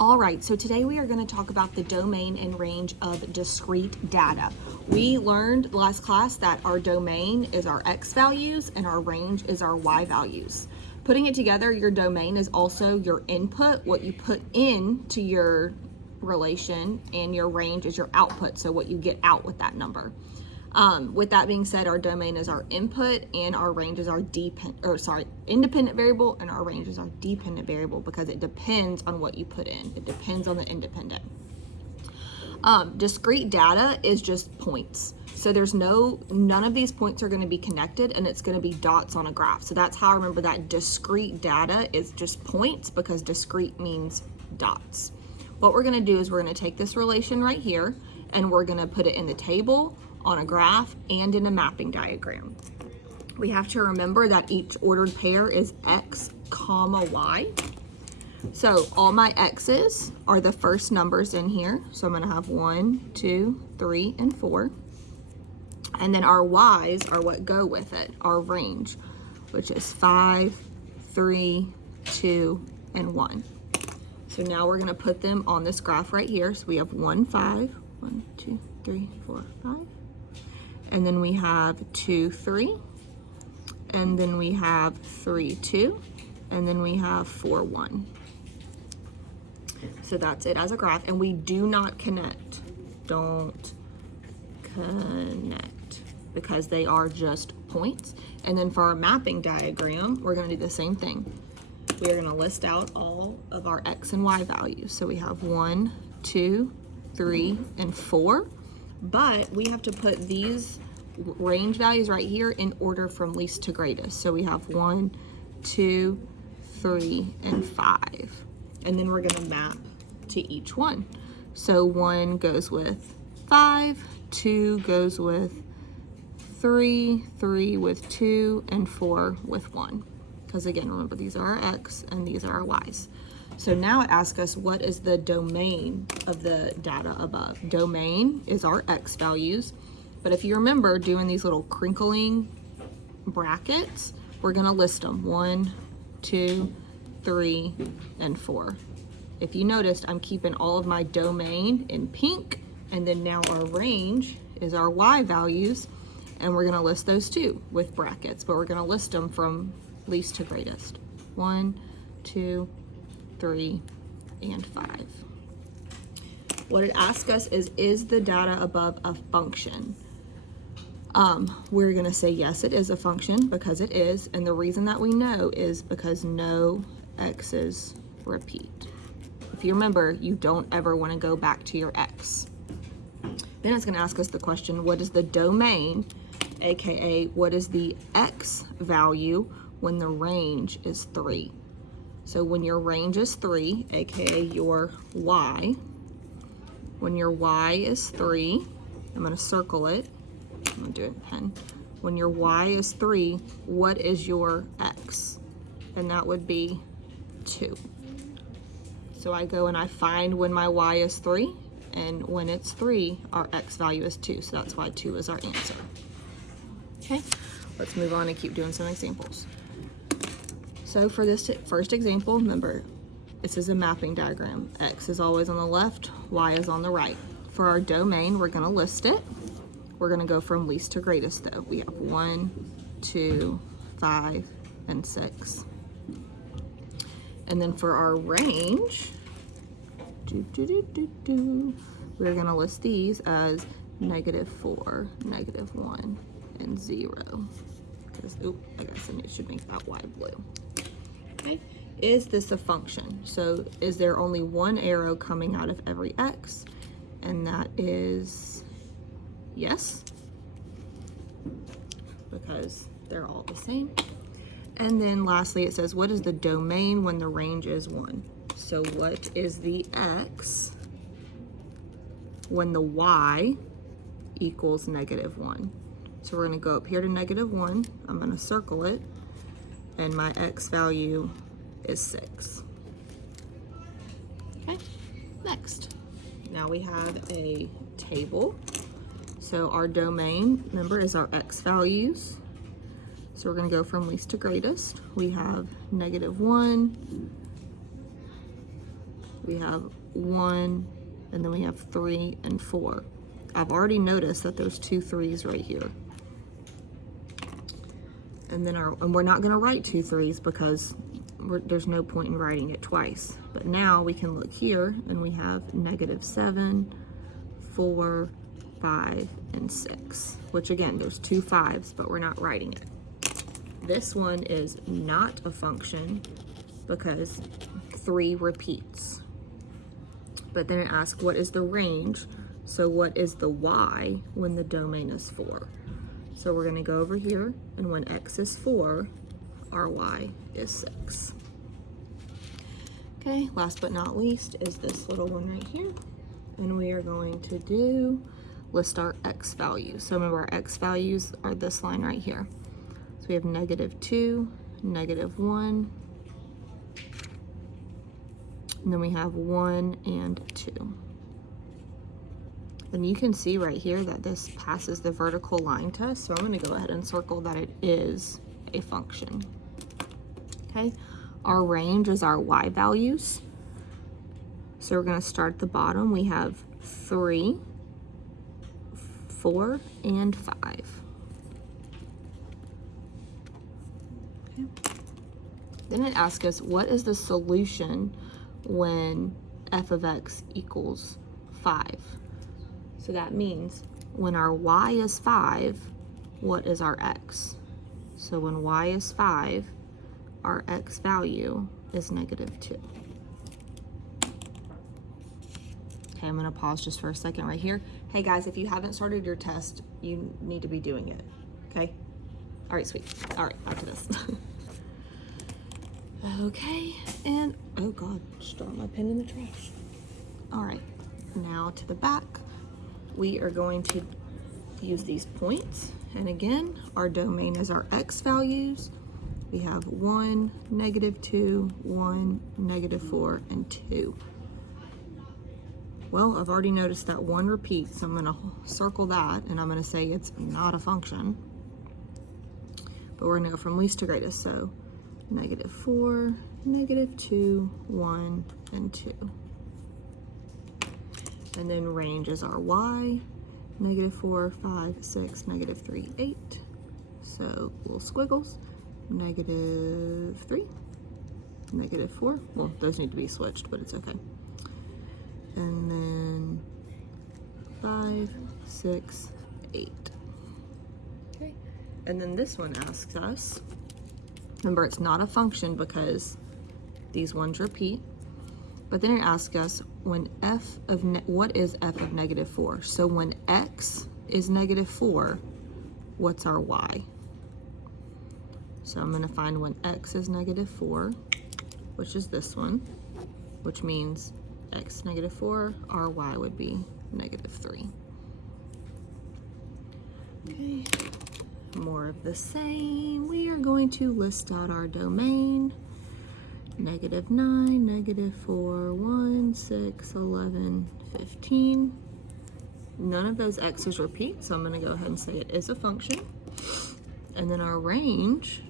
All right, so today we are going to talk about the domain and range of discrete data. We learned last class that our domain is our x values and our range is our y values. Putting it together, your domain is also your input, what you put in to your relation, and your range is your output, so what you get out with that number. With that being said, our domain is our input and our range is our independent variable, and our range is our dependent variable because it depends on what you put in. It depends on the independent. Discrete data is just points. So there's none of these points are going to be connected, and it's going to be dots on a graph. So that's how I remember that discrete data is just points, because discrete means dots. What we're going to do is we're going to take this relation right here and we're going to put it in the table, on a graph, and in a mapping diagram. We have to remember that each ordered pair is x comma y. So all my x's are the first numbers in here. So I'm going to have 1, 2, 3, and 4. And then our y's are what go with it, our range, which is 5, 3, 2, and 1. So now we're going to put them on this graph right here. So we have 1, 5, 1, 2, 3, 4, 5. And then we have 2, 3. And then we have 3, 2. And then we have 4, 1. So that's it as a graph. And we do not connect. Don't connect, because they are just points. And then for our mapping diagram, we're going to do the same thing. We are going to list out all of our x and y values. So we have 1, 2, 3, and 4. But we have to put these range values right here in order from least to greatest. So we have 1, 2, 3, and 5. And then we're going to map to each one. So 1 goes with 5, 2 goes with 3, 3 with 2, and 4 with 1. Because again, remember, these are our x and these are our y's. So now it asks us, what is the domain of the data above? Domain is our x values. But if you remember doing these little crinkling brackets, we're going to list them 1, 2, 3, and 4. If you noticed, I'm keeping all of my domain in pink, and then now our range is our y values, and we're going to list those too with brackets, but we're going to list them from least to greatest. 1, 2, 3, and 5. What it asks us is the data above a function? We're going to say yes, it is a function, because it is, and the reason that we know is because no x's repeat. If you remember, you don't ever want to go back to your x. Then it's going to ask us the question, what is the domain, aka what is the x value when the range is 3? So when your range is 3, aka your y, when your y is 3, I'm going to circle it. I'm going to do it in pen. When your y is 3, what is your x? And that would be 2. So I go and I find when my y is 3, and when it's 3, our x value is 2. So that's why 2 is our answer. Okay, let's move on and keep doing some examples. So for this first example, remember, this is a mapping diagram. X is always on the left, y is on the right. For our domain, we're going to list it. We're going to go from least to greatest, though. We have 1, 2, 5, and 6. And then for our range, we're going to list these as -4, -1, and 0. Because, I guess it should make that y blue. Okay, is this a function? So is there only one arrow coming out of every x? And that is yes, because they're all the same. And then lastly, it says, what is the domain when the range is 1? So what is the x when the y equals -1? So we're going to go up here to -1. I'm going to circle it, and my x value is 6. Okay, next. Now we have a table. So our domain, remember, is our x values. So we're going to go from least to greatest. We have -1, we have 1, and then we have 3 and 4. I've already noticed that there's 2 3s right here. And then we're not going to write 2 3s because there's no point in writing it twice. But now we can look here and we have -7, 4, 5, and 6, which again, there's 2 5s, but we're not writing it. This one is not a function because 3 repeats. But then it asks, what is the range? So what is the y when the domain is 4? So we're gonna go over here, and when x is 4, our y is 6. Okay, last but not least is this little one right here. And we are going to list our x values. So remember, our x values are this line right here. So we have -2, -1, and then we have 1 and 2. And you can see right here that this passes the vertical line test, so I'm going to go ahead and circle that it is a function. Okay, our range is our y values. So we're going to start at the bottom. We have 3, 4, and 5. Okay. Then it asks us, what is the solution when f of x equals 5? So that means when our y is 5, what is our x? So when y is 5, our x value is -2. Okay, I'm gonna pause just for a second right here. Hey guys, if you haven't started your test, you need to be doing it, okay? All right, sweet. All right, back to this. Okay, and oh God, just dropped my pen in the trash. All right, now to the back. We are going to use these points. And again, our domain is our x values. We have 1, -2, 1, -4, and 2. Well, I've already noticed that 1 repeats, so I'm gonna circle that, and I'm gonna say it's not a function. But we're gonna go from least to greatest, so -4, -2, 1, and 2. And then range is our y, -4, 5, 6, -3, 8. So little squiggles, -3, -4. Well, those need to be switched, but it's okay. And then 5, 6, 8. Okay. And then this one asks us, remember it's not a function because these ones repeat. But then it asks us when what is f of -4? So when x is -4, what's our y? So I'm gonna find when x is -4, which is this one, which means x -4, our y would be -3. Okay, more of the same. We are going to list out our domain. -9, -4, 1, 6, 11, 15. None of those x's repeat, so I'm going to go ahead and say it is a function. And then our range,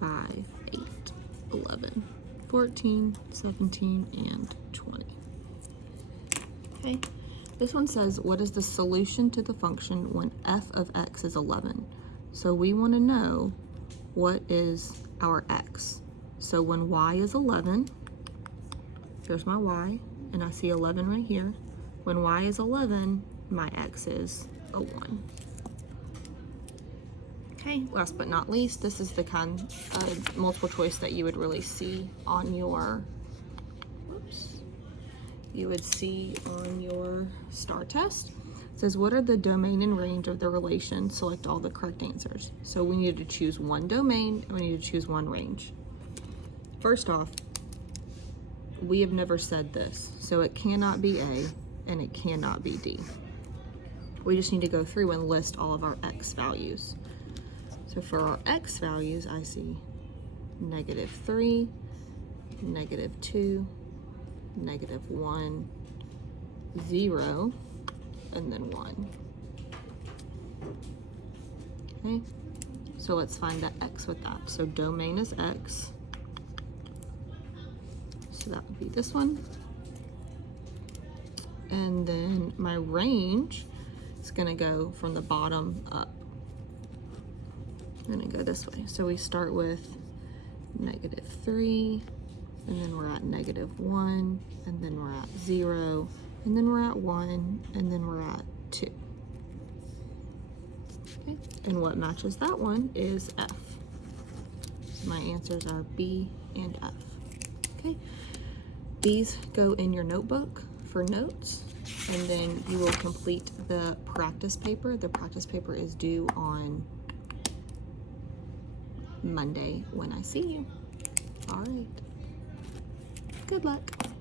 5, 8, 11, 14, 17, and 20. Okay, this one says, what is the solution to the function when f of x is 11? So we want to know what is our x. So when y is 11, here's my y, and I see 11 right here. When y is 11, my x is a 1. Okay, last but not least, this is the kind of multiple choice that you would really see on your, STAR test. It says, what are the domain and range of the relation? Select all the correct answers. So we need to choose one domain, and we need to choose one range. First off, we have never said this, so it cannot be A and it cannot be D. We just need to go through and list all of our x values. So for our x values, I see -3, -2, -1, 0, and then 1. Okay, so let's find the x with that. So domain is x. So that would be this one. And then my range is gonna go from the bottom up. I'm gonna go this way. So we start with -3, and then we're at -1, and then we're at 0, and then we're at 1, and then we're at 2. Okay. And what matches that one is F. My answers are B and F. Okay. These go in your notebook for notes, and then you will complete the practice paper. The practice paper is due on Monday when I see you. All right. Good luck.